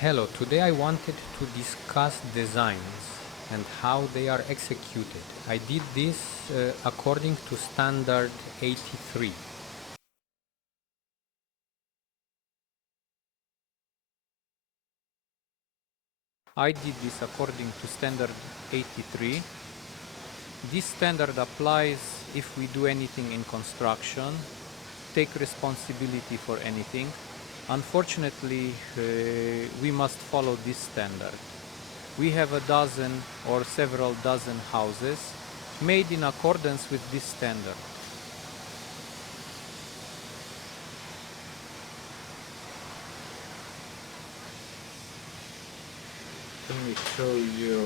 Hello, today I wanted to discuss designs and how they are executed. I did this according to standard 83. I did this according to standard 83. This standard applies if we do anything in construction, take responsibility for anything. Unfortunately, we must follow this standard. We have a dozen or several dozen houses made in accordance with this standard. Let me show you.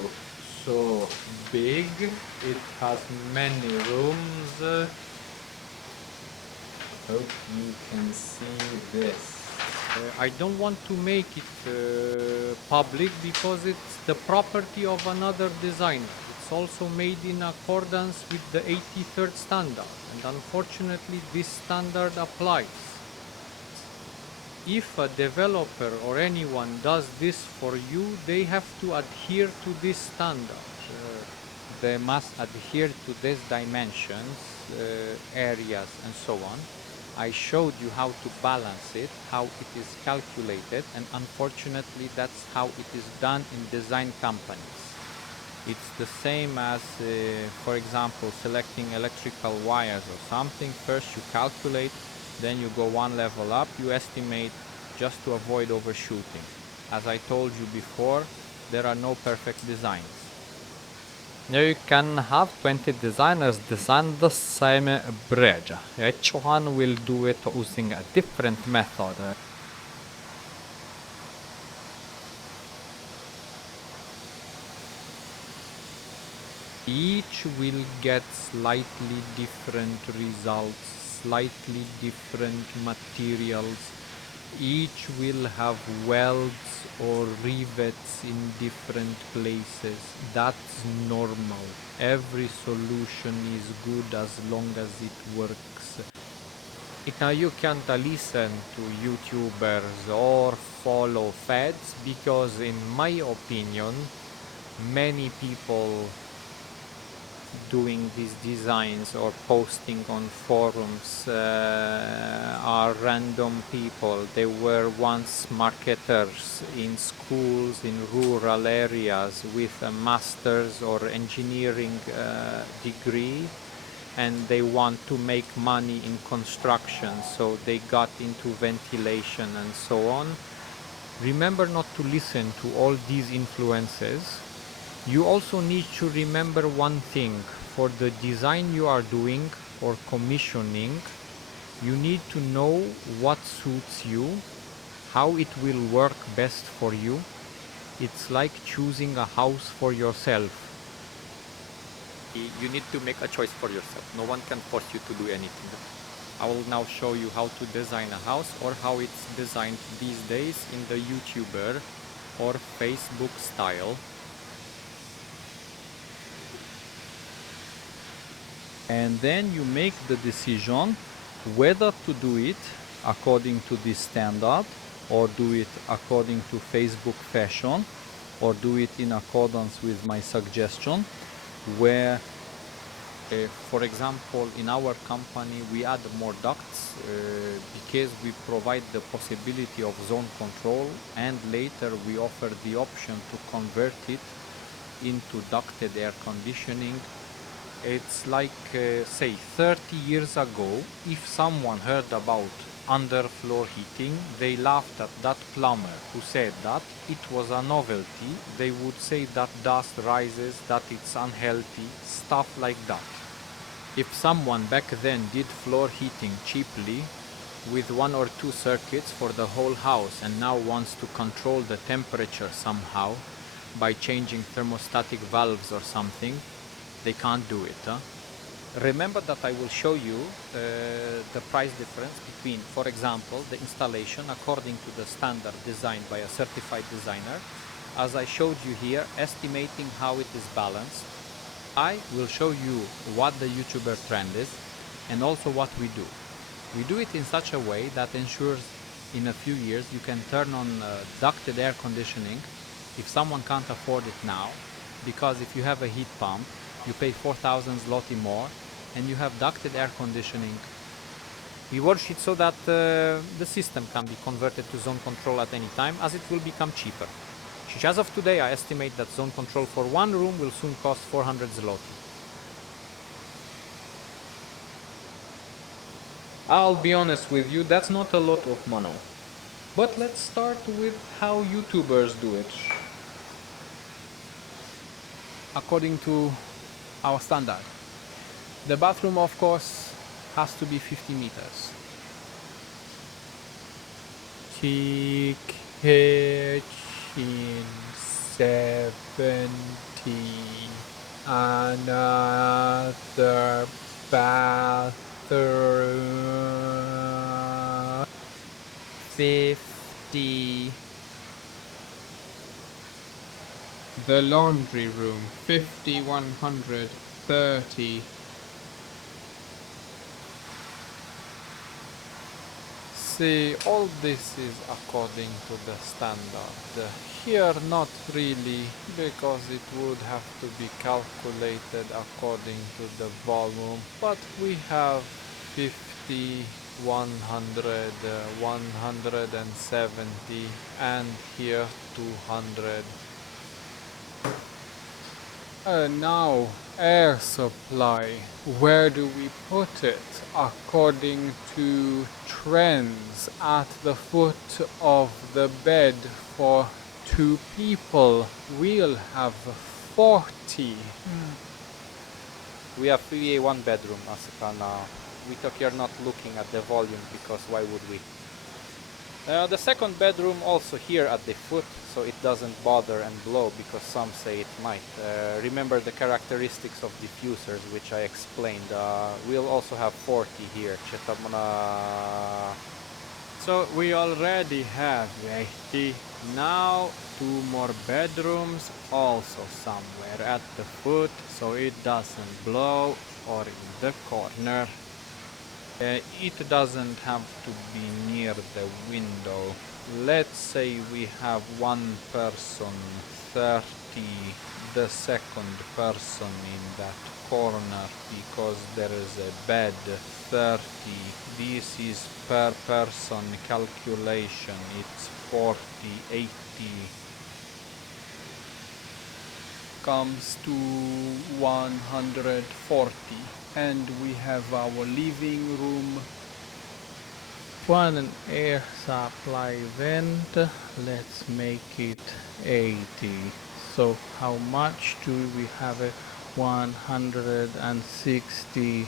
So big, it has many rooms. Hope you can see this. I don't want to make it public because it's the property of another designer. It's also made in accordance with the 83rd standard, and unfortunately this standard applies. If a developer or anyone does this for you, they have to adhere to this standard. They must adhere to these dimensions, areas, and so on. I showed you how to balance it, how it is calculated, and unfortunately that's how it is done in design companies. It's the same as, for example, selecting electrical wires or something. First you calculate, then you go one level up, you estimate just to avoid overshooting. As I told you before, there are no perfect designs. You can have 20 designers design the same bridge. Each one will do it using a different method. Each will get slightly different results, slightly different materials. Each will have welds or rivets in different places. That's normal. Every solution is good as long as it works. Now you can't listen to YouTubers or follow fads because in my opinion, many people doing these designs or posting on forums are random people. They were once marketers in schools in rural areas with a master's or engineering degree, and they want to make money in construction, so they got into ventilation and so on. Remember not to listen to all these influences. You also need to remember one thing: for the design you are doing or commissioning, you need to know what suits you, how it will work best for you. It's like choosing a house for yourself. You need to make a choice for yourself. No one can force you to do anything. I will now show you how to design a house, or how it's designed these days in the YouTuber or Facebook style. And then you make the decision whether to do it according to this standard, or do it according to Facebook fashion, or do it in accordance with my suggestion, where for example, in our company we add more ducts because we provide the possibility of zone control, and later we offer the option to convert it into ducted air conditioning. It's like, say, 30 years ago, if someone heard about underfloor heating, they laughed at that plumber who said that it was a novelty. They would say that dust rises, that it's unhealthy, stuff like that. If someone back then did floor heating cheaply with one or two circuits for the whole house, and now wants to control the temperature somehow by changing thermostatic valves or something, they can't do it. Remember that I will show you the price difference between, for example, the installation according to the standard designed by a certified designer, as I showed you here, estimating how it is balanced. I will show you what the YouTuber trend is, and also what we do. We do it in such a way that ensures in a few years you can turn on ducted air conditioning if someone can't afford it now, because if you have a heat pump you pay 4,000 zloty more and you have ducted air conditioning. We watch it so that the system can be converted to zone control at any time, as it will become cheaper. As of today, I estimate that zone control for one room will soon cost 400 zloty. I'll be honest with you, that's not a lot of money. But let's start with how YouTubers do it. According to our standard. The bathroom, of course, has to be 50 meters. Kitchen 70. Another bathroom 50. The laundry room 50, 130. See, all this is according to the standard. Here not really, because it would have to be calculated according to the volume, but we have 50, 100, 170 and here 200. Now, air supply. Where do we put it? According to trends, at the foot of the bed for 2 people, we'll have 40. We have 1 bedroom, Asika, now. We took here not looking at the volume, because why would we? The second bedroom also here at the foot, so it doesn't bother and blow, because some say it might. Remember the characteristics of diffusers, which I explained. We'll also have 40 here. So we already have 80. Now 2 more bedrooms, also somewhere at the foot, so it doesn't blow, or in the corner. It doesn't have to be near the window. Let's say we have 1 person, 30, the second person in that corner, because there is a bed, 30. This is per person calculation, it's 40, 80. Comes to 140. And we have our living room. 1 air supply vent. Let's make it 80. So how much do we have? 160.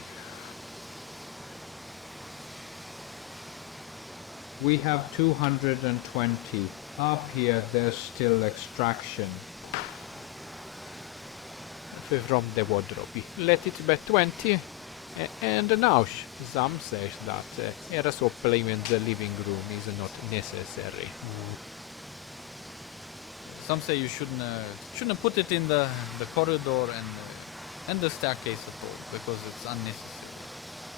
We have 220. Up here there's still extraction. From the wardrobe. Let it be 20. And now some says that air supply in the living room is not necessary. Some say you shouldn't put it in the corridor and the staircase at all, because it's unnecessary.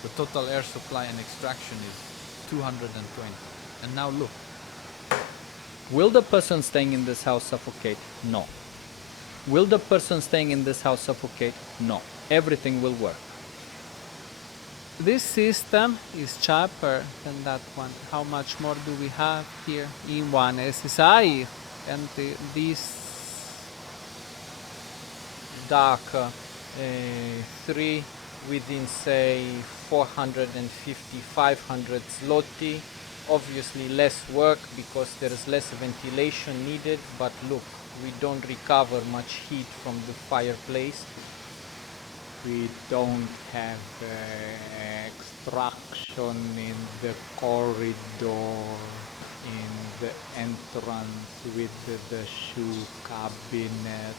The total air supply and extraction is 220. And now look. Will the person staying in this house suffocate? No. Will the person staying in this house suffocate? No. Everything will work. This system is cheaper than that one. How much more do we have here in one SSI? And this dark 3 within, say, 450, 500 zloty. Obviously less work because there is less ventilation needed, but look, we don't recover much heat from the fireplace. We don't have extraction in the corridor, in the entrance with the shoe cabinet.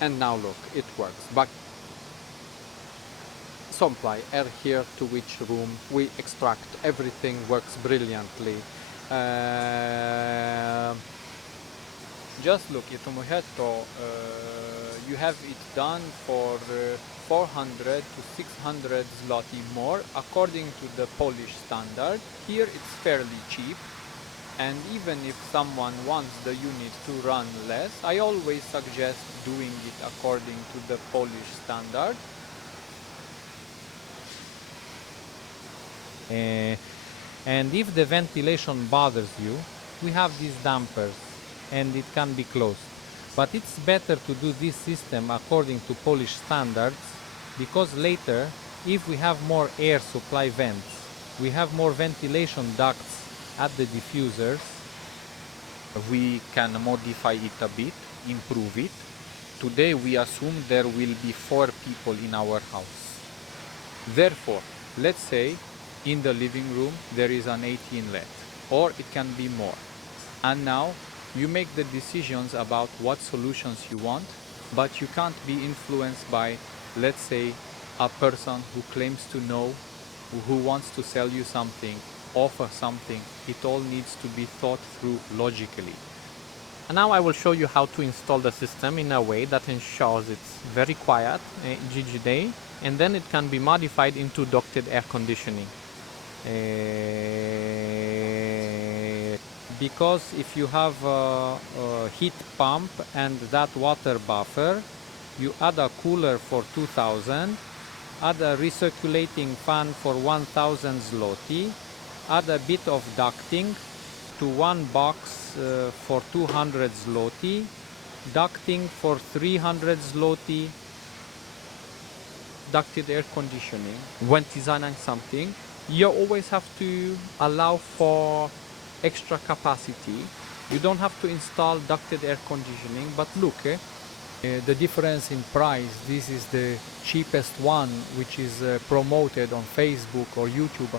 And now look, it works. But supply air here to which room we extract. Everything works brilliantly. Just look, you have it done for 400 to 600 zloty more according to the Polish standard. Here it's fairly cheap, and even if someone wants the unit to run less, I always suggest doing it according to the Polish standard. And if the ventilation bothers you, we have these dampers and it can be closed. But it's better to do this system according to Polish standards, because later, if we have more air supply vents, we have more ventilation ducts at the diffusers, we can modify it a bit, improve it. Today we assume there will be 4 people in our house. Therefore, let's say in the living room there is an 18 LED, or it can be more. And now you make the decisions about what solutions you want, but you can't be influenced by, let's say, a person who claims to know, who wants to sell you something, offer something. It all needs to be thought through logically. And now I will show you how to install the system in a way that ensures it's very quiet each day, and then it can be modified into ducted air conditioning. Because if you have a heat pump and that water buffer, you add a cooler for 2000, add a recirculating fan for 1000 zloty, add a bit of ducting to one box for 200 zloty, ducting for 300 zloty, ducted air conditioning. When designing something, you always have to allow for extra capacity. You don't have to install ducted air conditioning, but look, the difference in price. This is the cheapest one, which is promoted on Facebook or YouTube.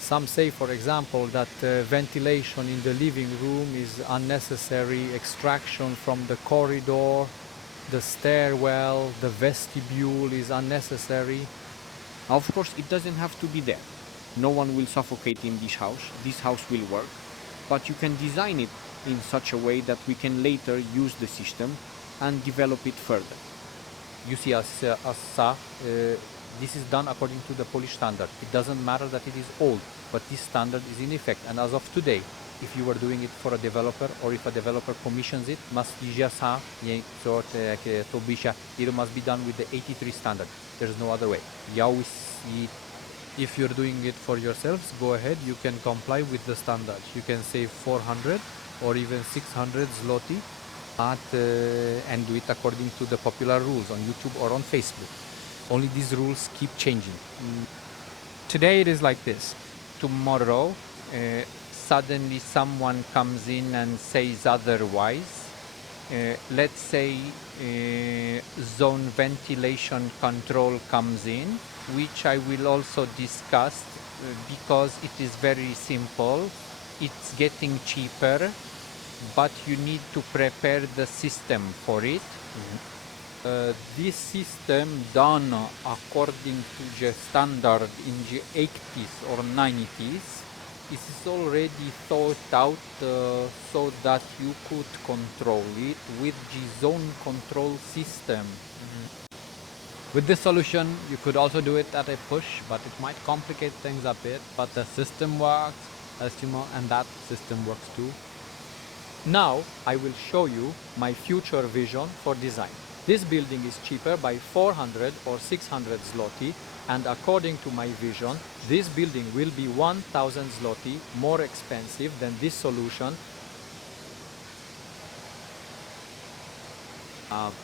Some say, for example, that ventilation in the living room is unnecessary, extraction from the corridor, the stairwell, the vestibule is unnecessary. Of course, it doesn't have to be there. No one will suffocate in this house. This house will work, but you can design it in such a way that we can later use the system and develop it further. You see, this is done according to the Polish standard. It doesn't matter that it is old, but this standard is in effect. And as of today, if you were doing it for a developer, or if a developer commissions it, it must be done with the 83 standard. There's no other way. If you're doing it for yourselves, go ahead, you can comply with the standards. You can save 400 or even 600 zloty and do it according to the popular rules on YouTube or on Facebook. Only these rules keep changing. Today it is like this. Tomorrow, suddenly someone comes in and says otherwise. Let's say zone ventilation control comes in, which I will also discuss because it is very simple. It's getting cheaper, but you need to prepare the system for it. This system done according to the standard in the 80s or 90s, it is already thought out so that you could control it with the zone control system. With this solution, you could also do it at a push, but it might complicate things a bit. But the system works, and that system works too. Now I will show you my future vision for design. This building is cheaper by 400 or 600 zloty, and according to my vision, this building will be 1000 zloty more expensive than this solution.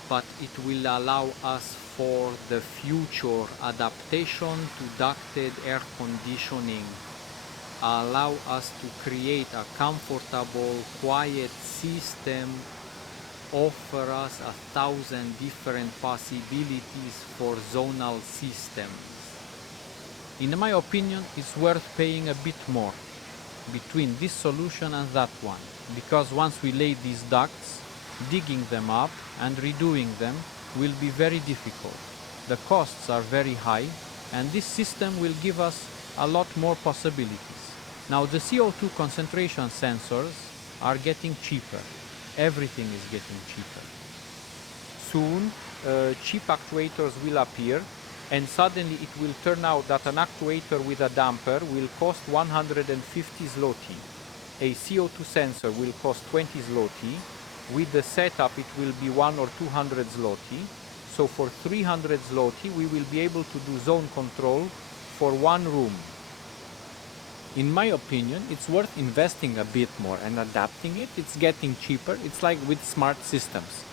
But it will allow us for the future adaptation to ducted air conditioning, allow us to create a comfortable, quiet system, offer us 1000 different possibilities for zonal systems. In my opinion, it's worth paying a bit more between this solution and that one, because once we lay these ducts, digging them up and redoing them will be very difficult. The costs are very high, and this system will give us a lot more possibilities. Now the CO2 concentration sensors are getting cheaper. Everything is getting cheaper. soon cheap actuators will appear, and suddenly it will turn out that an actuator with a damper will cost 150 zloty. A CO2 sensor will cost 20 zloty. With the setup it will be 1 or 200 zloty. So for 300 zloty we will be able to do zone control for one room. In my opinion, it's worth investing a bit more and adapting it. It's getting cheaper. It's like with smart systems.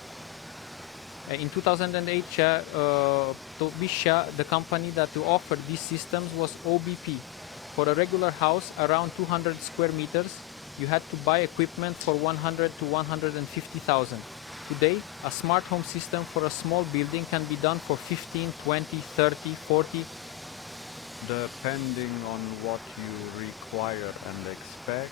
In 2008, the company that offered these systems was OBP. For a regular house around 200 square meters, you had to buy equipment for 100 to 150,000. Today, a smart home system for a small building can be done for 15, 20, 30, 40. Depending on what you require and expect,